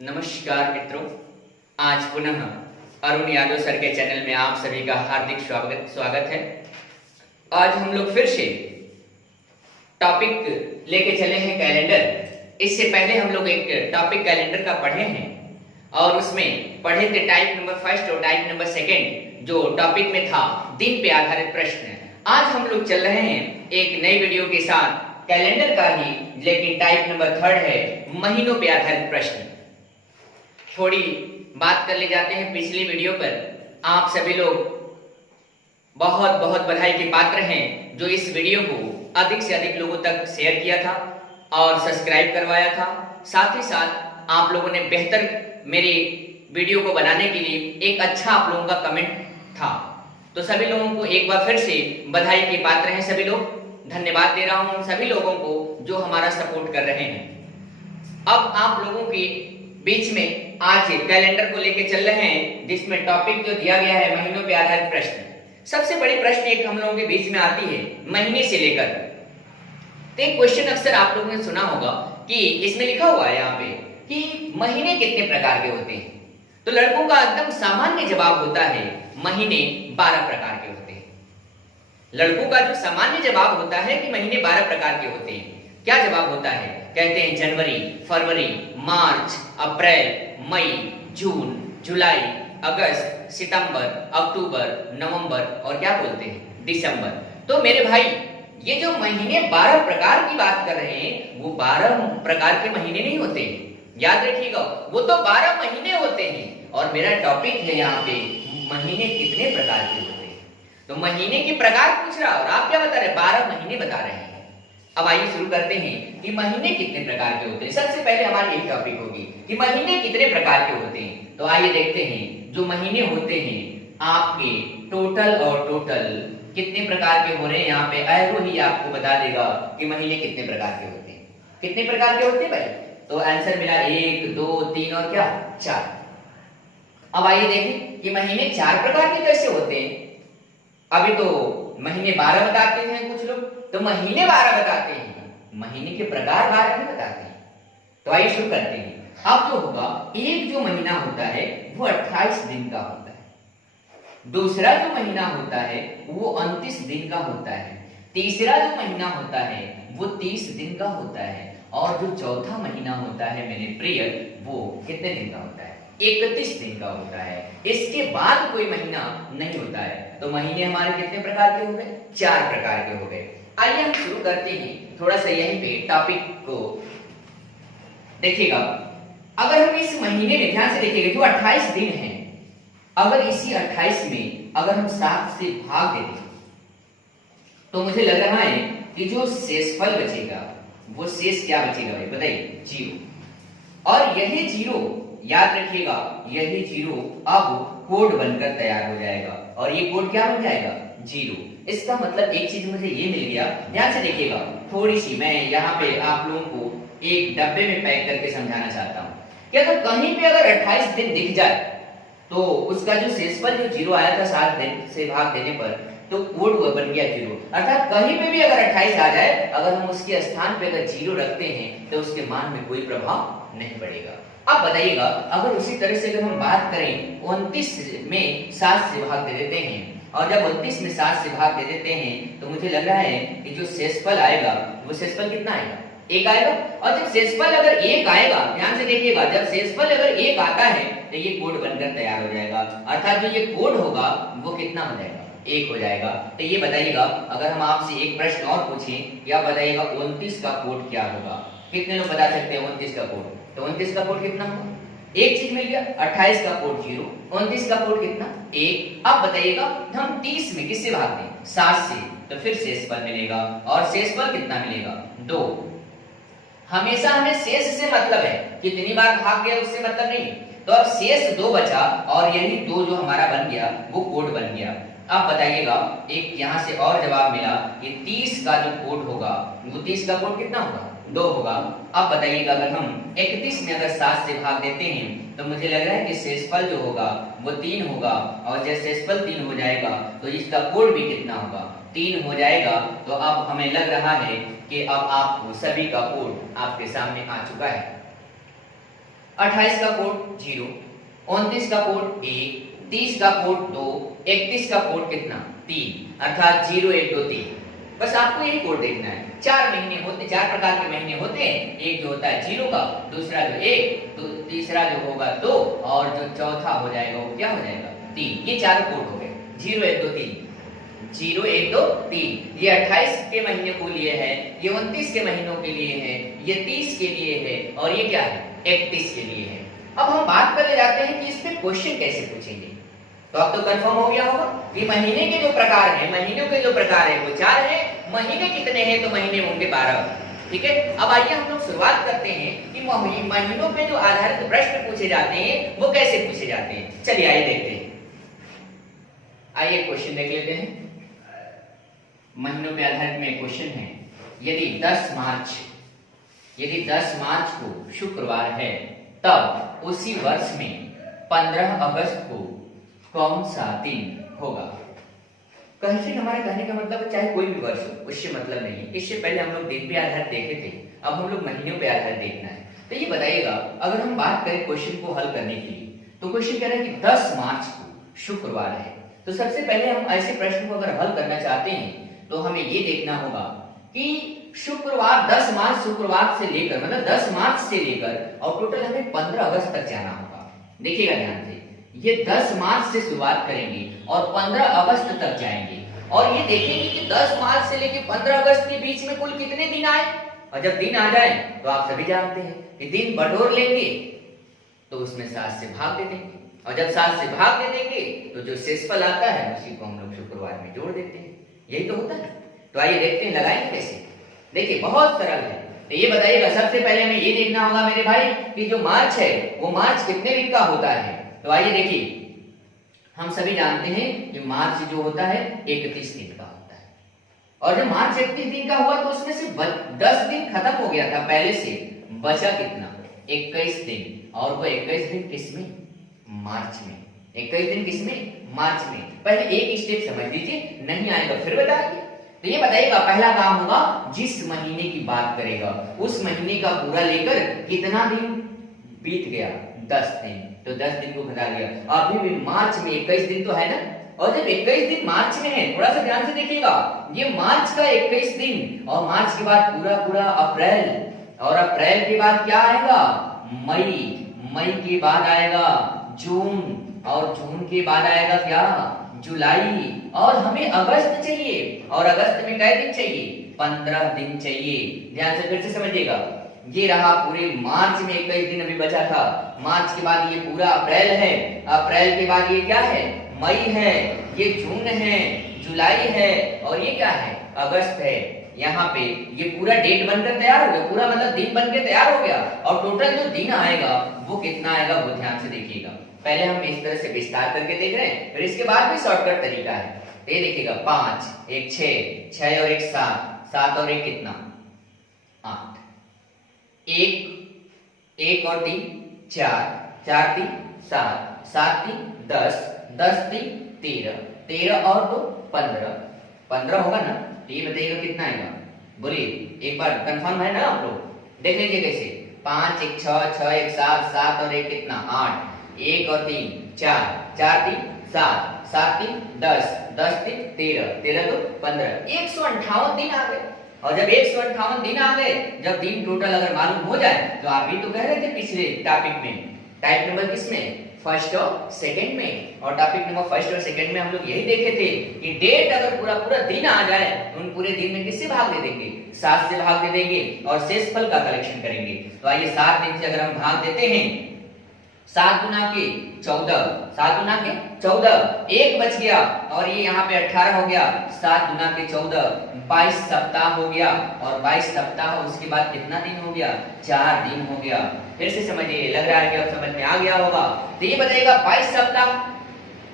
नमस्कार मित्रों, आज पुनः अरुण यादव सर के चैनल में आप सभी का हार्दिक स्वागत है। आज हम लोग फिर से टॉपिक लेके चले हैं कैलेंडर। इससे पहले हम लोग एक टॉपिक कैलेंडर का पढ़े हैं और उसमें पढ़े थे टाइप नंबर फर्स्ट और टाइप नंबर सेकेंड, जो टॉपिक में था दिन पे आधारित प्रश्न। आज हम लोग चल रहे हैं एक नई वीडियो के साथ कैलेंडर का ही, लेकिन टाइप नंबर थर्ड है महीनों पे आधारित प्रश्न। थोड़ी बात कर ले जाते हैं पिछली वीडियो पर। आप सभी लोग बहुत बहुत बधाई के पात्र हैं जो इस वीडियो को अधिक से अधिक लोगों तक शेयर किया था और सब्सक्राइब करवाया था। साथ ही साथ आप लोगों ने बेहतर मेरी वीडियो को बनाने के लिए एक अच्छा आप लोगों का कमेंट था, तो सभी लोगों को एक बार फिर से बधाई के पात्र हैं। सभी लोग धन्यवाद दे रहा हूं उन सभी लोगों को जो हमारा सपोर्ट कर रहे हैं। अब आप लोगों के बीच में आज कैलेंडर को लेकर चल रहे हैं, जिसमें टॉपिक जो दिया गया है महीनों पे आधारित प्रश्न। सबसे बड़ी प्रश्न एक हम लोगों के बीच में आती है महीने से लेकर। तो एक क्वेश्चन अक्सर आप लोगों ने सुना होगा कि इसमें लिखा हुआ है यहाँ पे कि महीने कितने प्रकार के होते हैं। तो लड़कों का एकदम सामान्य जवाब होता है महीने 12 प्रकार के होते हैं। लड़कों का जो सामान्य जवाब होता है कि महीने 12 प्रकार के होते हैं। क्या जवाब होता है? कहते हैं जनवरी, फरवरी, मार्च, अप्रैल, मई, जून, जुलाई, अगस्त, सितंबर, अक्टूबर, नवंबर और क्या बोलते हैं दिसंबर। तो मेरे भाई, ये जो महीने 12 प्रकार की बात कर रहे हैं वो 12 प्रकार के महीने नहीं होते, याद रखिएगा, वो तो 12 महीने होते हैं। और मेरा टॉपिक है यहाँ पे महीने कितने प्रकार के होते हैं। तो महीने के प्रकार पूछ रहा और आप क्या बता रहे? 12 महीने बता रहे हैं। अब आइए शुरू करते हैं कि महीने कितने प्रकार के होते हैं। सबसे पहले हमारी यही टॉपिक होगी कि महीने कितने प्रकार के होते हैं। तो आइए देखते हैं जो महीने होते हैं आपके टोटल कितने प्रकार के हो रहे हैं। यहाँ पे एरो ही आपको बता देगा कि महीने कितने प्रकार के होते हैं। कितने प्रकार के होते हैं भाई? तो आंसर मिला 1, 2, 3 और क्या 4। अब आइए देखें कि महीने 4 प्रकार के कैसे होते हैं। अभी तो महीने 12 बताते हैं कुछ लोग, तो महीने 12 बताते हैं, महीने के प्रकार 12 नहीं बताते हैं। तो आइए शुरू करते हैं। अब जो होगा, एक जो महीना होता है वो 28 दिन का होता है। दूसरा जो महीना होता है वो 29 दिन का होता है। तीसरा जो महीना होता है वो 30 दिन का होता है। और जो चौथा महीना होता है मेरे प्रिय, वो कितने दिन का होता है? 31 दिन का होता है। इसके बाद कोई महीना नहीं होता है। तो महीने हमारे कितने प्रकार के हो गए? 4 प्रकार के हो गए। आइए हम शुरू करते हैं थोड़ा सा यहीं पे टॉपिक को देखिएगा। अगर हम इस महीने में ध्यान से देखेंगे जो 28 दिन है, अगर इसी 28 में अगर हम 7 से भाग दें तो मुझे लग रहा है कि जो शेषफल बचेगा वो शेष क्या बचेगा भाई बताइए? 0। और यही 0 याद रखिएगा, यही 0 अब कोड बनकर तैयार हो जाएगा। और ये कोड क्या बन जाएगा? 0। इसका मतलब एक चीज मुझे ये मिल गया। ध्यान से देखिएगा, थोड़ी सी मैं यहाँ पे आप लोगों को एक डब्बे में पैक करके समझाना चाहता हूँ कि अगर कहीं पे अगर 28 दिन दिख जाए तो उसका जो शेषफल जो 0 आया था 7 दिन से भाग देने पर, तो कोड वो बन गया 0। अर्थात कहीं पे भी अगर 28 आ जाए, अगर हम उसके स्थान पे अगर 0 रखते हैं तो उसके मान में कोई प्रभाव नहीं पड़ेगा। अब बताइएगा, अगर उसी तरह से अगर हम बात करें 29 में 7 से भाग दे देते हैं, और जब 29 में 7 से भाग दे देते हैं तो मुझे लग रहा है कि जो शेषफल आएगा वो शेषफल कितना आएगा? 1 आएगा। और जब शेषफल अगर 1 आएगा, ध्यान से देखिएगा, जब शेषफल अगर 1 आता है तो ये कोड बनकर तैयार हो जाएगा। अर्थात जो ये कोड होगा वो कितना हो जाएगा? 1 हो जाएगा। तो ये बताइएगा, अगर हम आपसे एक प्रश्न और पूछें, या बताइएगा 29 का कोड क्या होगा? कितने लोग बता सकते हैं 29 का कोड? तो 29 का कोड कितना होगा? एक चीज मिल गया, 28 का कोड 0, 29 का कोड कितना? 1। अब बताइएगा हम 30 में किससे भाग दें? 7 से, तो फिर शेषफल मिलेगा। और शेषफल कितना मिलेगा? 2। हमेशा हमें शेष से मतलब है, कितनी बार भाग गया उससे मतलब नहीं। तो अब शेष 2 बचा और यही 2 जो हमारा बन गया वो कोड बन गया। अब बताइएगा, एक यहाँ से और जवाब मिला कि 30 का जो कोड होगा वो 30 का कोड कितना होगा? 2 होगा। अब बताइएगा, अगर हम 31 में अगर 7 से भाग देते हैं तो मुझे लग रहा है कि शेषफल जो होगा वो 3 होगा। और जब शेषफल 3 हो जाएगा तो इसका कोड भी कितना होगा? 3 हो जाएगा। तो अब हमें लग रहा है कि अब आपको सभी का कोड आपके सामने आ चुका है। 28 का कोड 0, 29 का कोड 1, 30 का कोड 2, 31 का कोड कितना 3, अर्थात 0 1 2 3। बस आपको यही कोड देखना है। 4 महीने होते, 4 प्रकार के महीने होते हैं। एक जो होता है 0 का, दूसरा जो 1, तो तीसरा जो होगा 2, और जो चौथा हो जाएगा वो क्या हो जाएगा 3। ये चारों कोड हो गए 0 1 2 3, 0 1 2 3। ये 28 के महीने को लिए है, ये 29 के महीनों के लिए है, ये 30 के लिए है, और ये क्या है 31 के लिए है। अब हम बात करने जाते हैं कि इसमें क्वेश्चन कैसे पूछेंगे। तो अब तो कंफर्म हो गया होगा कि महीने के जो प्रकार हैं, महीनों के जो प्रकार है वो 4 हैं। महीने कितने हैं, तो महीने होंगे 12। ठीक है, अब आइए हम लोग शुरुआत करते हैं कि महीनों पे जो आधारित प्रश्न पूछे जाते हैं वो कैसे पूछे जाते हैं। चलिए आइए देखते हैं। आइए क्वेश्चन देख लेते हैं। महीनों पे आधारित में क्वेश्चन है, यदि 10 मार्च को शुक्रवार है, तब उसी वर्ष में 15 अगस्त को कौन सा दिन होगा। कहते हमारे कहने का मतलब चाहे कोई भी वर्ष हो, उससे मतलब नहीं। इससे पहले हम लोग दिन पे आधारित देखे थे, अब हम लोग महीनों पे आधारित देखना है। तो ये बताइएगा, अगर हम बात करें क्वेश्चन को हल करने के लिए, तो क्वेश्चन कह रहा है कि 10 मार्च को शुक्रवार है। तो सबसे पहले हम ऐसे प्रश्न को अगर हल करना चाहते हैं तो हमें ये देखना होगा कि शुक्रवार 10 मार्च शुक्रवार से लेकर, मतलब 10 मार्च से लेकर और टोटल हमें 15 अगस्त तक जाना होगा। देखिएगा ध्यान से, ये 10 मार्च से शुरुआत करेंगे और 15 अगस्त तक जाएंगे, और ये देखेंगे कि 10 मार्च से लेकर 15 अगस्त के बीच में कुल कितने दिन आए। और जब दिन आ जाए तो आप सभी जानते हैं कि दिन बटोर लेंगे तो उसमें 7 से भाग दे देंगे, और जब 7 से भाग दे देंगे तो जो शेषफल आता है उसी को हम लोग शुक्रवार में जोड़ देते हैं। यही तो होता है। तो आइए देखते हैं लगाएंगे कैसे। देखिए बहुत सरल है। तो ये बताइएगा, सबसे पहले हमें ये देखना होगा मेरे भाई कि जो मार्च है वो मार्च कितने दिन का होता है। तो आइए देखिए, हम सभी जानते हैं कि मार्च जो होता है 31 दिन का होता है, और जब मार्च 31 दिन का हुआ तो उसमें से 10 दिन खत्म हो गया था पहले से, बचा कितना 21 दिन। और वो 21 दिन किसमें, मार्च में। 21 दिन किसमें, मार्च में। पहले एक स्टेप समझ लीजिए, नहीं आएगा फिर बताइए। तो ये बताइएगा, पहला काम होगा जिस महीने की बात करेगा उस महीने का पूरा लेकर कितना दिन बीत गया, 10 दिन। तो 10 दिन को घटा लिया। अभी भी मार्च में 21 दिन तो है ना, और जब 21 दिन मार्च में है, थोड़ा सा ध्यान से देखिएगा, ये मार्च का 21 दिन, और मार्च के बाद पूरा पूरा अप्रैल, और अप्रैल के बाद क्या आएगा मई, मई के बाद आएगा जून, और जून के बाद आएगा क्या जुलाई, और हमें अगस्त चाहिए, और अगस्त में कितने दिन चाहिए 15 दिन चाहिए। ध्यान से फिर से समझिएगा, ये रहा पूरे मार्च में 21 दिन अभी बचा था। मार्च के बाद ये पूरा अप्रैल है, अप्रैल के बाद ये क्या है मई है, ये जून है, जुलाई है, और ये क्या है अगस्त है। यहाँ पे ये पूरा डेट बनकर तैयार हो गया, पूरा मतलब दिन बनकर तैयार हो गया, और टोटल जो दिन आएगा वो कितना आएगा वो ध्यान से देखिएगा। पहले हम इस तरह से विस्तार करके देख रहे हैं, फिर इसके बाद भी शॉर्टकट तरीका है। ये देखिएगा, 5 1 6, 6 और 1 7, 7 और 1 कितना 8, 1 और 3 4, 4 3 7, 7 3 10, 10 3 13, 13 और 2 15, 15 होगा ना। तो ये बताइएगा कितना आएगा, बोलिए एक बार, कंफर्म है ना आप लोग, देख लीजिए कैसे। 5 1 6, 6 1 7, 7 और 1 कितना 8, 1 और 3 4, 4 3 7, 7 3 10, 10 3 13, 13 2 15, 158 दिन आ गए। और जब 158 दिन आ गए, जब दिन टोटल अगर मालूम हो जाए, तो आप भी तो कह रहे थे पिछले टॉपिक में, टाइप नंबर किसमें फर्स्ट और सेकंड में, और टॉपिक नंबर फर्स्ट और सेकंड में हम लोग यही देखे थे कि डेट अगर पूरा पूरा दिन आ जाए, उन पूरे दिन में किससे भाग दे देंगे 7 से भाग दे देंगे, और शेषफल का कलेक्शन करेंगे। तो आइए 7 दिन से अगर हम भाग देते हैं, 7 गुना के 14, 7 गुना के 14, 1 बच गया, और ये यहाँ पे 18 हो गया, 7 गुना के 14 22 सप्ताह हो गया, और 22 सप्ताह उसके बाद कितना दिन हो गया 4 दिन हो गया। फिर से समझिए, लग रहा है कि अब समझ में आ गया होगा। तो ये बताइएगा 22 सप्ताह,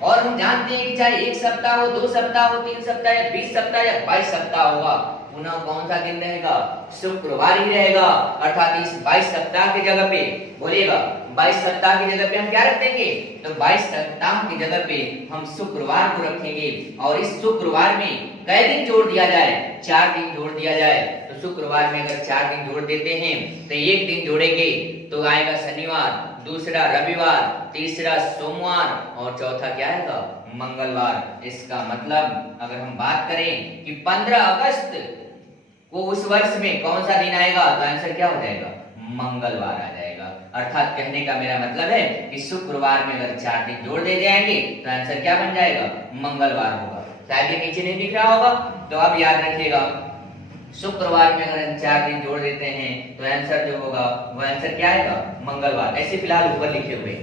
और हम जानते हैं कि चाहे 1 सप्ताह हो, 2 सप्ताह हो, 3 सप्ताह या 20 सप्ताह या 22 सप्ताह होगा, पुनः कौन सा दिन रहेगा शुक्रवार ही रहेगा। अर्थात इस 22 सप्ताह की जगह पे, बोलिएगा 22 सप्ताह की जगह पे हम क्या रख देंगे, तो 22 सप्ताह की जगह पे हम शुक्रवार को रखेंगे। और इस शुक्रवार में कई दिन जोड़ दिया जाए, 4 दिन जोड़ दिया जाए। तो शुक्रवार में अगर 4 दिन जोड़ देते हैं तो 1 दिन जोड़ेंगे तो आएगा शनिवार, दूसरा रविवार, तीसरा सोमवार और चौथा क्या आएगा? मंगलवार। इसका मतलब अगर हम बात करें कि 15 अगस्त को उस वर्ष में कौन सा दिन आएगा, तो आंसर क्या हो जाएगा? मंगलवार आ जाएगा। अर्थात कहने का मेरा मतलब है कि शुक्रवार में अगर 4 दिन जोड़ दे जाएंगे तो आंसर क्या बन जाएगा? मंगलवार होगा। शायद ये नीचे नहीं दिख रहा होगा, तो अब याद रखिएगा, शुक्रवार में अगर हम 4 दिन जोड़ देते हैं तो आंसर जो होगा वो आंसर क्या आएगा? मंगलवार। ऐसे फिलहाल ऊपर लिखे हुए,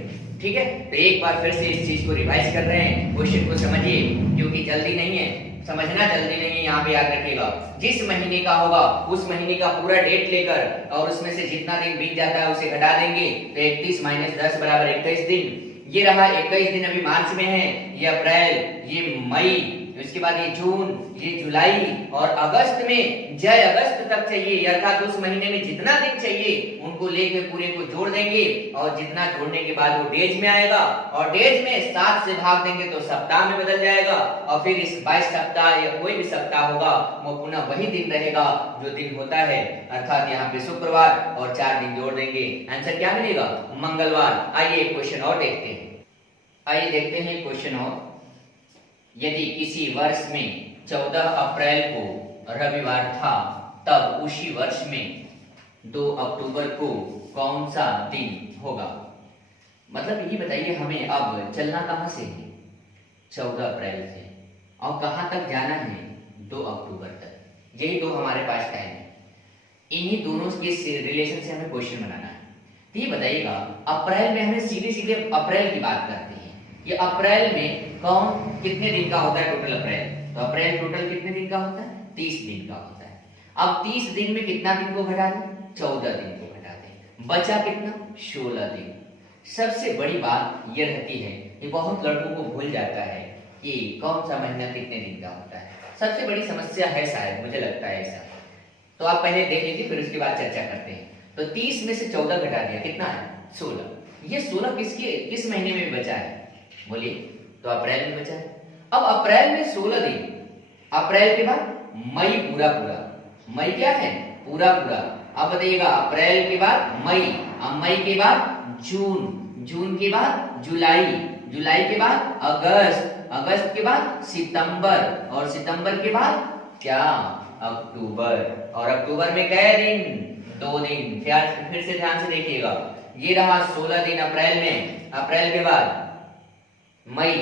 ठीक है। तो एक बार फिर से इस चीज को रिवाइज कर रहे हैं, क्वेश्चन को समझिए, क्योंकि जल्दी नहीं है, समझना जल्दी नहीं है। यहाँ पे याद रखिएगा, जिस महीने का होगा उस महीने का पूरा डेट लेकर और उसमें से जितना दिन बीत जाता है उसे घटा देंगे, तो 31 - 10 बराबर 21 दिन। ये रहा 21 दिन, अभी मार्च में है, ये अप्रैल, ये मई, इसके बाद ये जून, ये जुलाई और अगस्त में जय अगस्त तक चाहिए, अर्थात उस महीने में जितना दिन चाहिए उनको लेके पूरे को जोड़ देंगे और जितना जोड़ने के बाद वो डेज में आएगा और डेज में 7 से भाग देंगे तो सप्ताह में बदल जाएगा और फिर इस 22 सप्ताह या कोई भी सप्ताह होगा वो पुनः वही दिन रहेगा जो दिन होता है, अर्थात यहाँ पे शुक्रवार और 4 दिन जोड़ देंगे, आंसर क्या मिलेगा? मंगलवार। आइए एक क्वेश्चन और देखते हैं। आइए देखते हैं क्वेश्चन और। यदि किसी वर्ष में 14 अप्रैल को रविवार था, तब उसी वर्ष में 2 अक्टूबर को कौन सा दिन होगा? मतलब ये बताइए हमें अब चलना कहां से है? 14 अप्रैल से, और कहां तक जाना है? 2 अक्टूबर तक। यही दो हमारे पास टाइम है, इन्हीं दोनों के रिलेशन से हमें क्वेश्चन बनाना है। तो ये बताइएगा, अप्रैल में हमें सीधे सीधे अप्रैल की बात करते हैं कि अप्रैल में कौन कितने दिन का होता है टोटल अप्रैल? तो अप्रैल टोटल कितने दिन का होता है? 30 दिन का होता है। अब 30 दिन में कितना दिन को घटा दें? 14 दिन को घटा दें, बचा कितना? 16 दिन। सबसे बड़ी बात यह रहती है कि बहुत लड़कों को भूल जाता है कि कौन सा महीना कितने दिन का होता है। सबसे बड़ी समस्या है, शायद मुझे लगता है ऐसा। तो आप पहले देख लीजिए, फिर उसके बाद चर्चा करते हैं। तो 30 में से 14 घटा दिया, कितना है? 16। ये 16 किस महीने में बचा है? बोलिए। तो अप्रैल में बचा है। अब अप्रैल में 16 दिन, अप्रैल के बाद मई पूरा पूरा, मई क्या है? पूरा पूरा। अब बताइएगा, अप्रैल के बाद मई, अब मई के बाद जून, जून के बाद जुलाई, जुलाई के बाद अगस्त, अगस्त के बाद सितंबर और सितंबर के बाद क्या? अक्टूबर। और अक्टूबर में क्या दिन? 2 दिन। फिर से ध्यान से देखिएगा, ये रहा 16 दिन अप्रैल में, अप्रैल के बाद मई,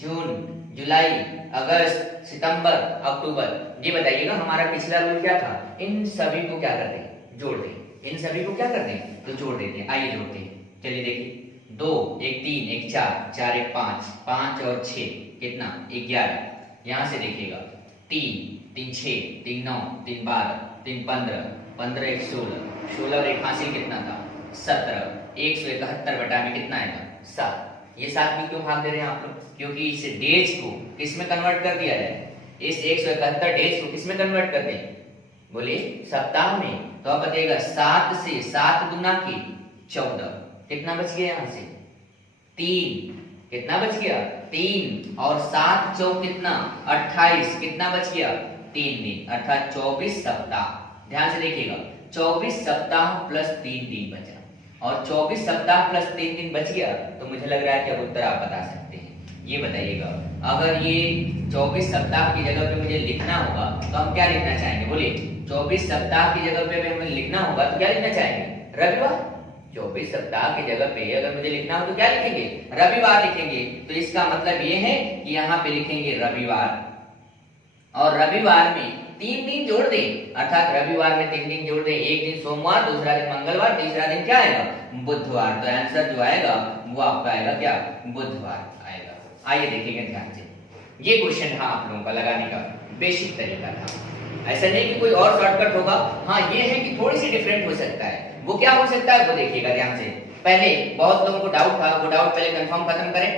जून, जुलाई, अगस्त, सितंबर, अक्टूबर। ये बताइएगा हमारा पिछला रूल क्या था? इन सभी को क्या कर दें? जोड़ दें। इन सभी को क्या कर दें? तो जोड़ देते हैं। आइए जोड़ते हैं, चलिए देखिए। 2 1 3 1 4 4 1 5 5 और 6 कितना? 11। यहां से देखिएगा, 3 3 6 3 9 3 12 3 15 15 1 16 16 और 1 हासिल कितना था? 17। 171 बटा में कितना आएगा? 7। ये 7 भी क्यों भाग दे रहे हैं आप लोग? क्योंकि इस डेज को किस में कन्वर्ट कर दिया जाए? इस 171 डेज को किस में कन्वर्ट कर दें? बोलिए, सप्ताह में। तो आप बताइएगा, 7 से 7 गुना की 14, कितना बच गया? यहां से 3, कितना बच गया? 3 और 7 चौक कितना? 28, कितना बच गया? 3 दिन, अर्थात 24 सप्ताह। ध्यान से देखिएगा, 24 सप्ताह प्लस 3 दिन बचा, और 24 सप्ताह प्लस 3 दिन बच गया। तो मुझे लग रहा है कि अब उत्तर आप बता सकते हैं। ये बताइएगा, अगर ये 24 सप्ताह की जगह पे मुझे लिखना होगा तो हम क्या लिखना चाहेंगे? बोलिए, 24 सप्ताह की जगह पे हमें लिखना होगा तो क्या लिखना चाहेंगे? रविवार। 24 सप्ताह की जगह पे अगर मुझे लिखना हो तो क्या लिखेंगे? रविवार लिखेंगे। तो इसका मतलब ये है कि यहाँ पे लिखेंगे रविवार, और रविवार में 3 दिन जोड़ दें, अर्थात रविवार में 3 दिन जोड़ दें। एक दिन सोमवार, दूसरा दिन मंगलवार, तीसरा दिन क्या आएगा? बुधवार। तो आंसर जो आएगा वो आपका आएगा क्या? बुधवार आएगा। आइए देखेंगे ध्यान से। ये क्वेश्चन था आप लोगों का लगाने का बेसिक तरीका था, ऐसा नहीं कि कोई और शॉर्टकट होगा। हाँ, ये है कि थोड़ी सी डिफरेंट हो सकता है। वो क्या हो सकता है वो देखिएगा ध्यान से। पहले बहुत लोगों को डाउट था, वो डाउट पहले कंफर्म खत्म करें।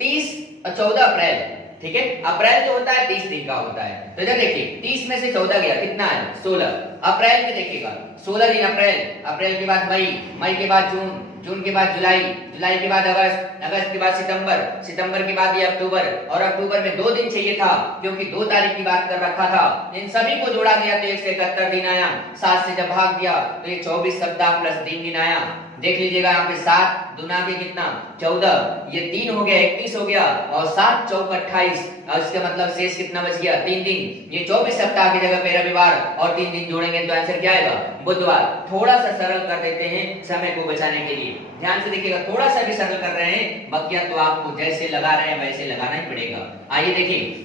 30 और 14 अप्रैल, ठीक है। अप्रैल जो होता है 30 दिन का होता है। तो इधर देखिए, 30 में से 14 गया, कितना है? 16। अप्रैल में देखिएगा, 16 दिन अप्रैल, अप्रैल के बाद मई, मई के बाद जून, जून के बाद जुलाई, जुलाई के बाद अगस्त, अगस्त के बाद सितंबर, सितंबर के बाद ये अक्टूबर, और अक्टूबर में 2 दिन चाहिए था क्योंकि 2 तारीख की बात कर रखा था। इन सभी को जोड़ा गया तो 171 दिन आया। 7 से जब भाग दिया तो ये 24 सप्ताह प्लस 3 दिन आया। देख लीजिएगा यहाँ पे 7 दूना के कितना 14, ये 3 हो गया 31 हो गया, और 7 चौक 28, और इसका मतलब शेष कितना बच गया 3 दिन। ये 24 सप्ताह की जगह पे रविवार और 3 दिन जोड़ेंगे तो आंसर क्या आएगा बुधवार। थोड़ा सा सरल कर देते हैं समय को बचाने के लिए, ध्यान से देखिएगा, थोड़ा सा भी सरल कर रहे हैं, बकिया तो आपको जैसे लगा रहे हैं वैसे लगाना ही पड़ेगा। आइए देखिए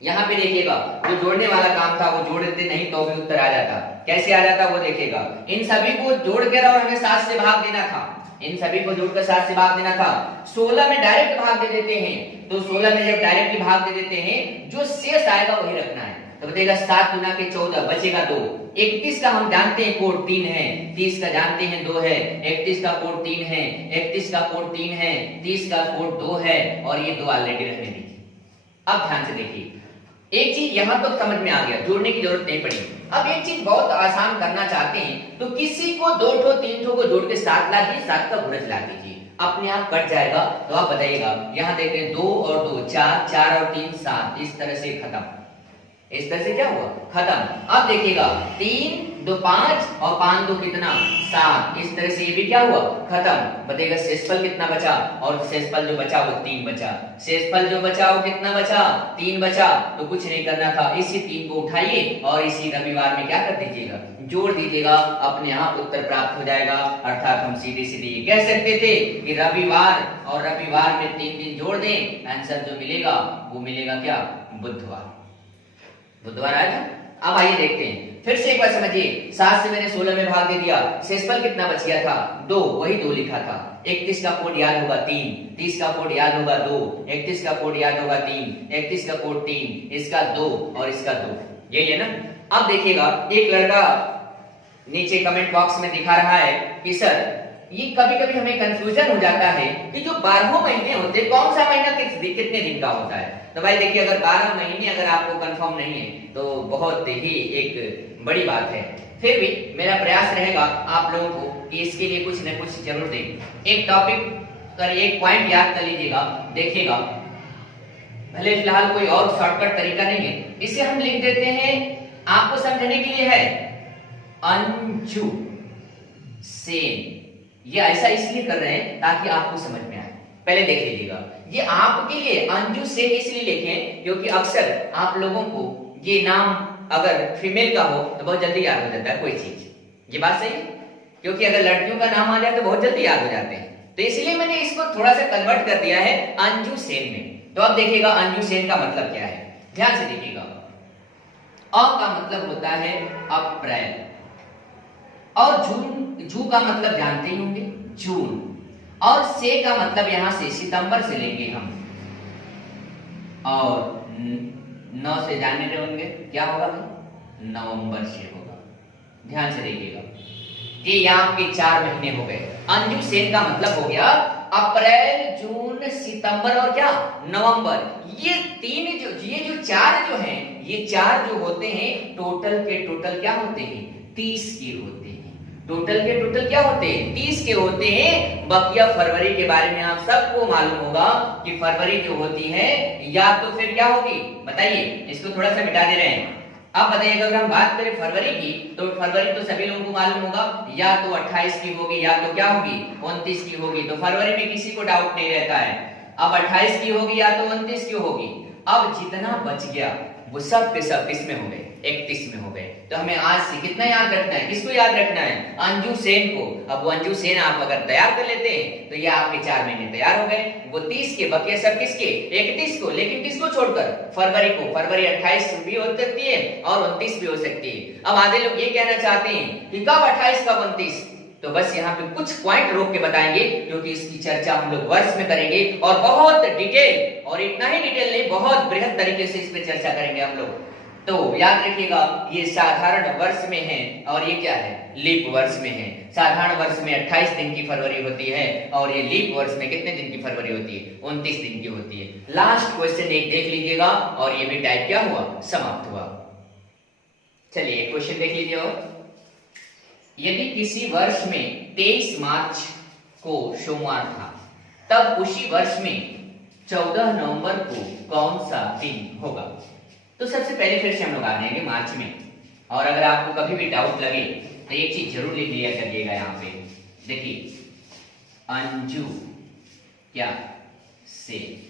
यहाँ पे देखिएगा, जो जोड़ने वाला काम था वो जोड़ देते नहीं तो भी उत्तर आ जाता। कैसे आ जाता वो देखिएगा, इन सभी को जोड़कर और हमें 7 से भाग देना था, इन सभी को जोड़कर 7 से भाग देना था। 16 में डायरेक्ट भाग दे देते हैं, तो 16 में जब डायरेक्टली भाग दे देते हैं जो शेष आएगा वही रखना है। तो बताइएगा 7 गुना के 14 बचेगा 2। 31 का हम जानते हैं कोड 3 है, 30 का जानते हैं 2 है, 31 का कोड 3 है, 31 का कोड 3 है, 30 का कोड 2 है, और ये 2 ऑलरेडी रहने दीजिए। अब ध्यान से देखिए, एक चीज यहां तक समझ में आ गया, जोड़ने की जरूरत नहीं पड़ी। अब एक चीज बहुत आसान करना चाहते हैं तो किसी को 2 ठो 3 ठो को जोड़ के 7 ला दीजिए, 7 का गुणज ला दीजिए, अपने आप कट जाएगा। तो आप बताइएगा, यहाँ देखते हैं 2 और 2 4, 4 और 3 7, इस तरह से खत्म। इस तरह से क्या हुआ खत्म। अब देखिएगा 3 2 5 और 5 2 कितना 7, इस तरह से ये भी क्या हुआ खत्म। बताइएगा शेषफल कितना बचा, और शेषफल जो बचा वो 3 बचा, शेषफल जो बचा वो कितना बचा 3 बचा। तो कुछ नहीं करना था, इसी 3 को उठाइए और इसी रविवार में क्या कर दीजिएगा जोड़ दीजिएगा, अपने आप उत्तर प्राप्त हो जाएगा। अर्थात हम सीधे सीधे ये कह सकते थे कि रविवार और रविवार में 3 दिन जोड़ दें, आंसर जो मिलेगा वो मिलेगा क्या बुधवार। बुधवार आया था। अब आइए देखते हैं, फिर से एक बार समझिए, 7 से मैंने 16 में भाग दे दिया, शेषफल कितना बच गया था 2, वही 2 लिखा था। 31 का कोड याद होगा 3, 30 का कोड याद होगा 2, 31 का कोड याद होगा 3, 31 का कोड 3, इसका 2 और इसका 2, यही है ना। अब देखिएगा, एक लड़का नीचे कमेंट बॉक्स में दिखा रहा है कि सर ये कभी कभी हमें कंफ्यूजन हो जाता है कि जो 12 महीने होते हैं कौन सा महीना कितने दिन का होता है। तो भाई देखिए, अगर 12 महीने अगर आपको कंफर्म नहीं है तो बहुत ही एक बड़ी बात है। फिर भी मेरा प्रयास रहेगा आप लोगों को कि इसके लिए कुछ न कुछ जरूर दें। एक टॉपिक कर एक पॉइंट याद कर लीजिएगा, देखिएगा, भले फिलहाल कोई और शॉर्टकट तरीका नहीं है, इसे हम लिख देते हैं, आपको समझने के लिए है अंजू सेन। ये ऐसा इसलिए कर रहे हैं ताकि आपको समझ में आए। पहले देख लीजिएगा, ये आपके लिए अंजू सेन इसलिए लिखे क्योंकि अक्सर आप लोगों को ये नाम अगर फीमेल का हो तो बहुत जल्दी याद हो जाता है कोई चीज, ये बात सही है, क्योंकि अगर लड़कियों का नाम आ जाए तो बहुत जल्दी याद हो जाते हैं। तो इसलिए मैंने इसको थोड़ा सा कन्वर्ट कर दिया है अंजू सेन में। तो अब देखिएगा अंजू सेन का मतलब क्या है, ध्यान से देखिएगा। अ का मतलब होता है अप्रैल, और जू का मतलब जानते ही होंगे जून, और से का मतलब यहां से सितंबर से लेंगे हम, और 9 से जानने रहे होंगे क्या होगा नवंबर से होगा। ध्यान से देखिएगा कि यहाँ के 4 महीने हो गए। अंजू सेन का मतलब हो गया अप्रैल जून सितंबर और क्या नवंबर। ये 4 जो हैं, ये 4 जो होते हैं टोटल के टोटल क्या होते हैं 30 के होते हैं। टोटल के टोटल क्या होते हैं 30 के होते हैं। बकिया फरवरी के बारे में आप सबको मालूम होगा कि फरवरी जो होती है या तो फिर क्या होगी बताइए, इसको थोड़ा सा मिटा दे रहे हैं। अब बताइएगा, अगर हम बात करें फरवरी की तो फरवरी तो सभी लोगों को मालूम होगा या तो 28 की होगी या तो क्या होगी 29 की होगी। तो फरवरी में किसी को डाउट नहीं रहता है। अब 28 की होगी या तो 29 की होगी। अब जितना बच गया वो सब के सब किसमें हो गए 31 में हो गए। तो हमें आज से कितना याद रखना है, किसको याद रखना है अंजू सेन को। अब वो अंजू सेन आप अगर तैयार कर लेते हैं तो ये आपके 4 महीने तैयार हो गए। वो 30 के बकिया सब किसके 31 को, लेकिन किसको छोड़कर फरवरी को। फरवरी 28 भी हो सकती है और 29 भी हो सकती है। अब आधे लोग ये कहना चाहते हैं कि कब 28 कब 29, तो बस यहाँ पे कुछ पॉइंट रोक के बताएंगे क्योंकि इसकी चर्चा हम लोग वर्ष में करेंगे और बहुत डिटेल, और इतना ही डिटेल नहीं बहुत बृहद तरीके से इस पे चर्चा करेंगे हम लोग। तो याद रखिएगा ये साधारण वर्ष में है और ये क्या है लीप वर्ष में है। साधारण वर्ष में 28 दिन की फरवरी होती है और ये लीप वर्ष में कितने दिन की फरवरी होती है 29 दिन की होती है। लास्ट क्वेश्चन एक देख लीजिएगा और ये भी टाइप क्या हुआ समाप्त हुआ। चलिए क्वेश्चन देख लीजिए। और यदि किसी वर्ष में 23 मार्च को सोमवार था तब उसी वर्ष में 14 नवंबर को कौन सा दिन होगा। तो सबसे पहले फिर से हम लोग आ जाएंगे मार्च में, और अगर आपको कभी भी डाउट लगे तो एक चीज जरूर लिख लिया करिएगा यहाँ पे देखिए अंजू क्या सेन,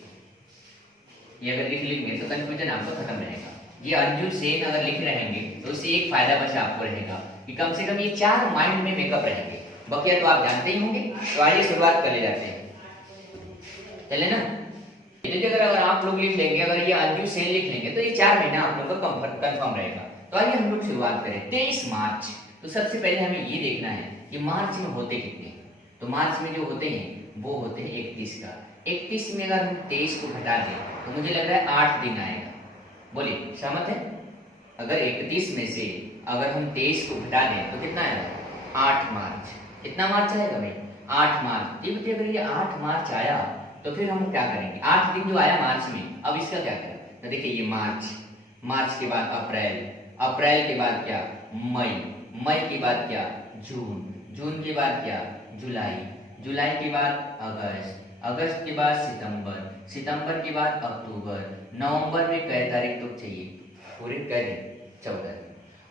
ये अगर लिख लेंगे तो कंफ्यूजन आपको खत्म रहेगा। ये अंजू सेन अगर लिख रहेंगे तो उससे एक फायदा बचा आपको रहेगा कि कम से कम ये 4 माइंड में मेकअप रहेंगे। बकिया तो आप जानते ही होंगे। तो आइए शुरुआत कर ले जाते हैं, चले ना। देखिए अगर आप लोग लिख लेंगे, अगर ये अंजू सेन लिख लेंगे तो ये 4 महीना आप लोग का कंफर्म रहेगा। तो आइए हम लोग शुरुआत करें। 23 मार्च, तो सबसे पहले हमें ये देखना है कि मार्च में होते कितने। तो मार्च में जो होते हैं वो होते हैं 31 का। 31 में अगर हम 23 को घटा दें तो मुझे लग रहा है 8 दिन आएगा। बोलिए सहमत है? अगर 31 में से अगर हम 23 को घटा दें तो कितना आएगा? 8 मार्च। कितना मार्च आएगा भाई? 8 मार्च। ये बताइए अगर ये 8 मार्च आया तो फिर हम क्या करेंगे? 8 दिन जो आया मार्च में, अब इसका क्या करें? तो देखिए ये मार्च के बाद अप्रैल के बाद क्या? मई के बाद क्या? जून के बाद क्या? जुलाई के बाद अगस्त के बाद सितंबर के बाद अक्टूबर, नवंबर में कै तारीख तक चाहिए? पूरे कै दिन? 14 दिन।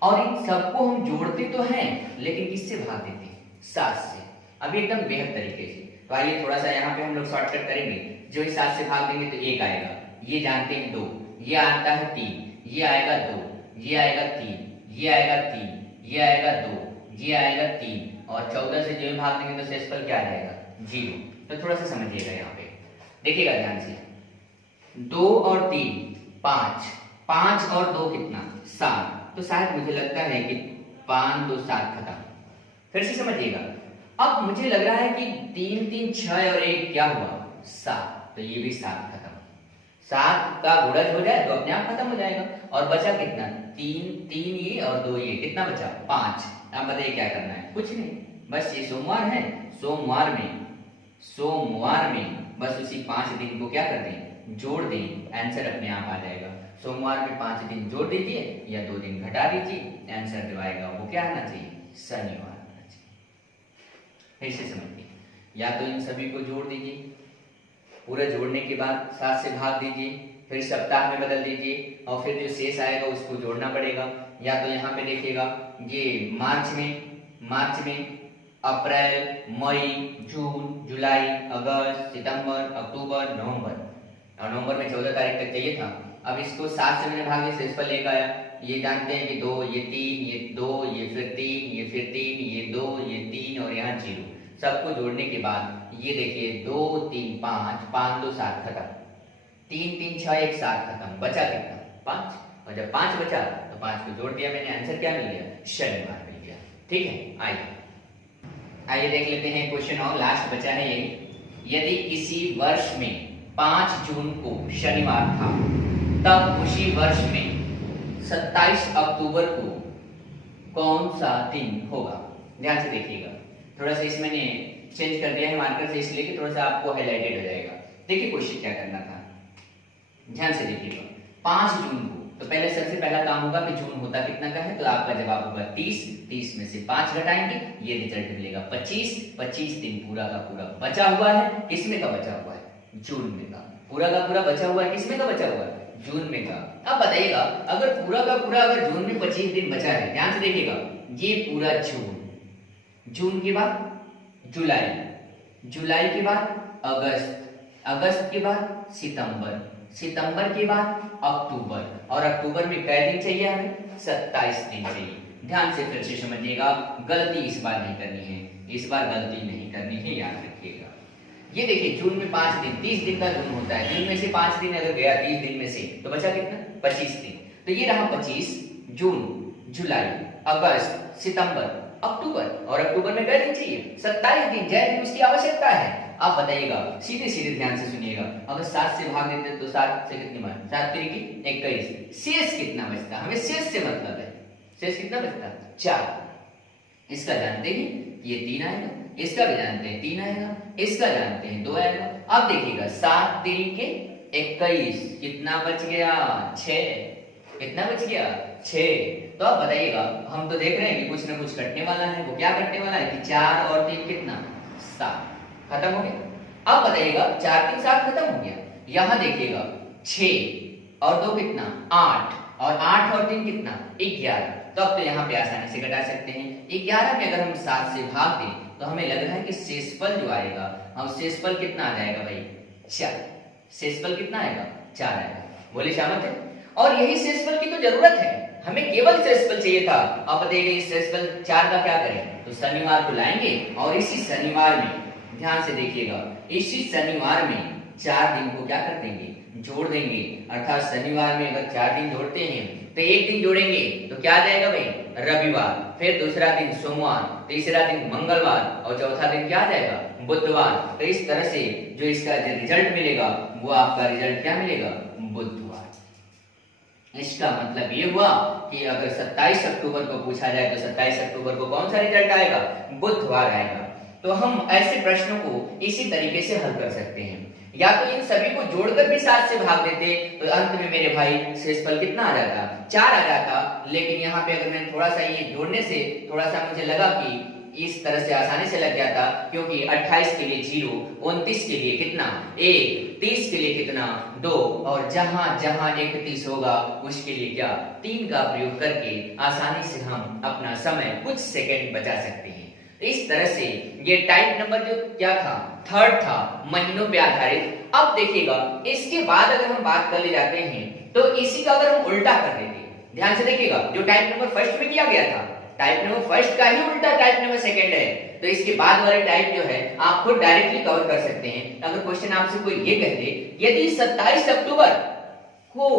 और इन सबको हम जोड़ते तो हैं लेकिन किससे भाग देते हैं? 7 से। अभी एकदम बेहद तरीके से। तो आइए थोड़ा सा यहाँ पे हम लोग शॉर्टकट करेंगे। जो इस 7 से भाग देंगे तो 1 आएगा, ये जानते हैं 2, ये आता है 3, ये आएगा 2, ये आएगा 3, ये आएगा 3, ये आएगा 2, ये आएगा 3, और 14 से जो भाग देंगे तो शेषफल क्या आ जाएगा? 0। तो थोड़ा सा समझिएगा यहाँ पे, देखिएगा ध्यान से। 2 और 3 5 और 2 कितना? 7। तो शायद मुझे लगता है कि 5 2 7 खत्म। फिर से समझिएगा। अब मुझे लग रहा है कि 3 3 6 और 1 क्या हुआ? 7। तो ये भी 7 खत्म। 7 का गुणज हो जाए तो अपने आप खत्म हो जाएगा। और बचा कितना? 3 ये और 2 ये, कितना बचा? 5। अब बताइए क्या करना है? कुछ नहीं, बस ये सोमवार है, सोमवार में बस उसी 5 दिन को क्या कर दें? जोड़ दें, आंसर अपने आप आ जाएगा। सोमवार में 5 दिन जोड़ दीजिए या 2 दिन घटा दीजिए, आंसर जो आएगा वो क्या आना चाहिए? शनिवार आना चाहिए। ऐसे समझिए, या तो इन सभी को जोड़ दीजिए, पूरा जोड़ने के बाद 7 से भाग दीजिए, फिर सप्ताह में बदल दीजिए और फिर जो शेष आएगा उसको जोड़ना पड़ेगा। या तो यहाँ पे देखिएगा, ये मार्च में अप्रैल, मई, जून, जुलाई, अगस्त, सितंबर, अक्टूबर, नवंबर, और नवंबर में 14 तारीख तक चाहिए था। अब इसको 7 से मैंने भाग दिया, शेषफल लेकर आया। ये जानते हैं कि 2, ये 3, ये 2, ये फिर 3, ये फिर 3, ये 2, ये 3 और यहाँ 0। सबको जोड़ने के बाद ये देखिए 2 3 5 2 7 खत्म, 3 3 6 1 7 खत्म, बचा कितना? 5। और जब 5 बचा तो 5 को जोड़ दिया मैंने, आंसर क्या मिल गया? शनिवार मिल गया। ठीक है, आइए देख लेते हैं क्वेश्चन और लास्ट बचा है ये। यदि किसी वर्ष में 5 जून को शनिवार था तब उसी वर्ष में 27 अक्टूबर को कौन सा दिन होगा? ध्यान से देखिएगा, थोड़ा सा इसमें चेंज कर दिया है मार्कर से इसलिए कि थोड़ा सा आपको हाईलाइटेड हो जाएगा। देखिए क्वेश्चन क्या करना था, ध्यान से देखिएगा। 5 जून को, तो पहले सबसे पहला काम होगा कि जून होता कितना का है, तो आपका जवाब होगा 30 में से 5 घटाएंगे, ये रिजल्ट मिलेगा 25 दिन पूरा का पूरा बचा हुआ है। किसमें का बचा हुआ है? जून में का। पूरा का पूरा बचा हुआ है, किसमें का बचा हुआ है? जून में का। अब बताइएगा, अगर पूरा का पूरा अगर जून में 25 दिन बचा है, ध्यान से देखिएगा, ये पूरा जून के बाद जुलाई के बाद अगस्त के बाद सितंबर के बाद अक्टूबर, और अक्टूबर में कै दिन चाहिए हमें? 27 दिन चाहिए। ध्यान से फिर से समझिएगा, गलती इस बार नहीं करनी है, इस बार गलती नहीं करनी है, याद रखिएगा। ये देखिए जून में 5 दिन, 30 दिन का जून होता है, जून में से 5 दिन अगर गया 30 दिन में से तो बचा कितना? 25 दिन। तो ये रहा 25, जून, जुलाई, अगस्त, सितंबर, अक्टूबर, और अक्टूबर में कै दिन चाहिए? 27 दिन, जय दिन उसकी आवश्यकता है। आप बताइएगा, सीधे ध्यान से सुनिएगा, अगर 7 से भाग देते तो 7 से कितनी बार? 7 3 21, शेष कितना बचता? हमें शेष से मतलब है, शेष कितना बचता? 4। इसका जानते हैं ये 3 आएगा, इसका भी जानते हैं 3 आएगा, इसका जानते हैं 2 आएगा। अब देखिएगा 7 3 21, कितना बच गया? 6। कितना बच गया? 6। तो अब बताइएगा, हम तो देख रहे हैं कि कुछ ना कुछ कटने वाला है, वो क्या कटने वाला है कि 4 और 3 कितना? 7। खत्म हो गया। अब बताइएगा 4 3 7 खत्म हो गया। यहां देखिएगा 6 और 2 कितना? 8, और 8 और 3 कितना? 11। तो अब तो यहाँ पे आसानी से घटा सकते हैं। 11 में अगर हम 7 से भाग दें तो हमें लग रहा है कि शेषफल जो आएगा, अब शेषफल कितना आ जाएगा भाई, 4। शेषफल कितना आएगा, 4 आएगा। बोले सहमत है? और यही शेषफल की तो जरूरत है, हमें केवल शेषफल चाहिए था। अब बताइए इस शेषफल 4 का क्या करें, तो शनिवार को लाएंगे और इसी शनिवार में, ध्यान से देखिएगा, इसी शनिवार में 4 दिन को क्या कर देंगे, जोड़ देंगे। अर्थात शनिवार में अगर 4 दिन जोड़ते हैं तो एक दिन जोड़ेंगे तो क्या आ जाएगा भाई, रविवार, फिर दूसरा दिन सोमवार, तीसरा दिन मंगलवार और चौथा दिन क्या आ जाएगा, बुधवार। तो इस तरह से जो इसका रिजल्ट मिलेगा वो आपका रिजल्ट क्या मिलेगा, बुधवार। इसका मतलब ये हुआ कि अगर 27 अक्टूबर को पूछा जाए तो 27 अक्टूबर को कौन सा रिजल्ट आएगा, बुधवार आएगा। तो हम ऐसे प्रश्नों को इसी तरीके से हल कर सकते हैं, या तो इन सभी को जोड़कर भी 7 से भाग देते तो अंत में मेरे भाई शेषफल कितना आ जाता, 4 आ जाता। लेकिन यहाँ पे अगर मैंने थोड़ा सा ये जोड़ने से थोड़ा सा मुझे लगा कि इस तरह से आसानी से लग जाता, क्योंकि 28 के लिए 0, 29 के लिए कितना 1, 30 के लिए कितना 2, और जहां जहां 31 होगा उसके लिए क्या 3 का प्रयोग करके आसानी से हम अपना समय कुछ सेकंड बचा सकते हैं। इस तरह से ये टाइप नंबर जो क्या था, 3rd था, महीनों पे आधारित। अब देखिएगा इसके बाद अगर हम बात कर ले जाते हैं तो इसी का अगर हम उल्टा कर देते, ध्यान से देखिएगा, जो टाइप नंबर 1st में किया गया था, टाइप नंबर 1st का ही उल्टा टाइप नंबर 2nd है। तो इसके बाद वाले टाइप जो है आप खुद डायरेक्टली कवर कर सकते हैं। अगर क्वेश्चन आपसे कोई ये कह दे, यदि 27 अक्टूबर को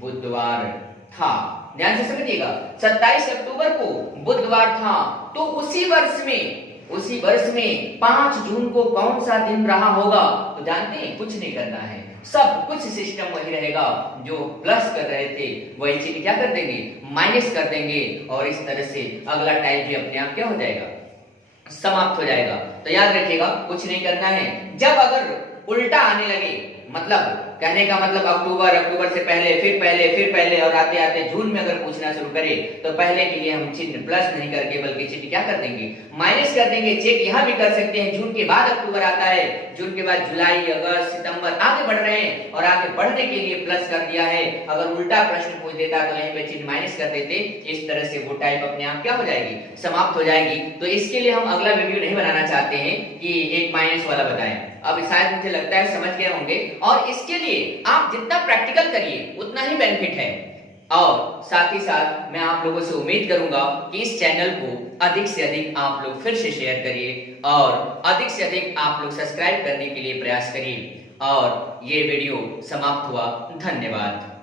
बुधवार था, ध्यान से समझिएगा, 27 अक्टूबर को बुधवार था, तो उसी वर्ष में 5 जून को कौन सा दिन रहा होगा, तो जानते हैं कुछ नहीं करना है, सब कुछ सिस्टम वही रहेगा। जो प्लस कर रहे थे वही चीज क्या कर देंगे, माइनस कर देंगे, और इस तरह से अगला टाइप भी अपने आप क्या हो जाएगा, समाप्त हो जाएगा। तो याद रखिएगा कुछ नहीं करना है। जब अगर उल्टा आने लगे, मतलब कहने का मतलब अक्टूबर से पहले फिर पहले और आते आते जून में अगर पूछना शुरू करे तो पहले के लिए हम चिन्ह प्लस नहीं करके बल्कि चिन्ह क्या कर देंगे, माइनस कर देंगे। चेक यहाँ भी कर सकते हैं, जून के बाद अक्टूबर आता है, जून के बाद जुलाई, अगस्त, सितंबर आगे बढ़ रहे हैं और आगे बढ़ने के लिए प्लस कर दिया है। अगर उल्टा प्रश्न पूछ देता तो यहीं पे चिन्ह माइनस कर देते। इस तरह से वो टाइप अपने आप क्या हो जाएगी, समाप्त हो जाएगी। तो इसके लिए हम अगला वीडियो नहीं बनाना चाहते हैं कि एक माइनस वाला बताएं। अब शायद मुझे लगता है समझ गए होंगे, और इसके लिए आप जितना प्रैक्टिकल करिए उतना ही बेनिफिट है। और साथ ही साथ मैं आप लोगों से उम्मीद करूंगा कि इस चैनल को अधिक से अधिक आप लोग फिर से शेयर करिए और अधिक से अधिक आप लोग सब्सक्राइब करने के लिए प्रयास करिए। और ये वीडियो समाप्त हुआ, धन्यवाद।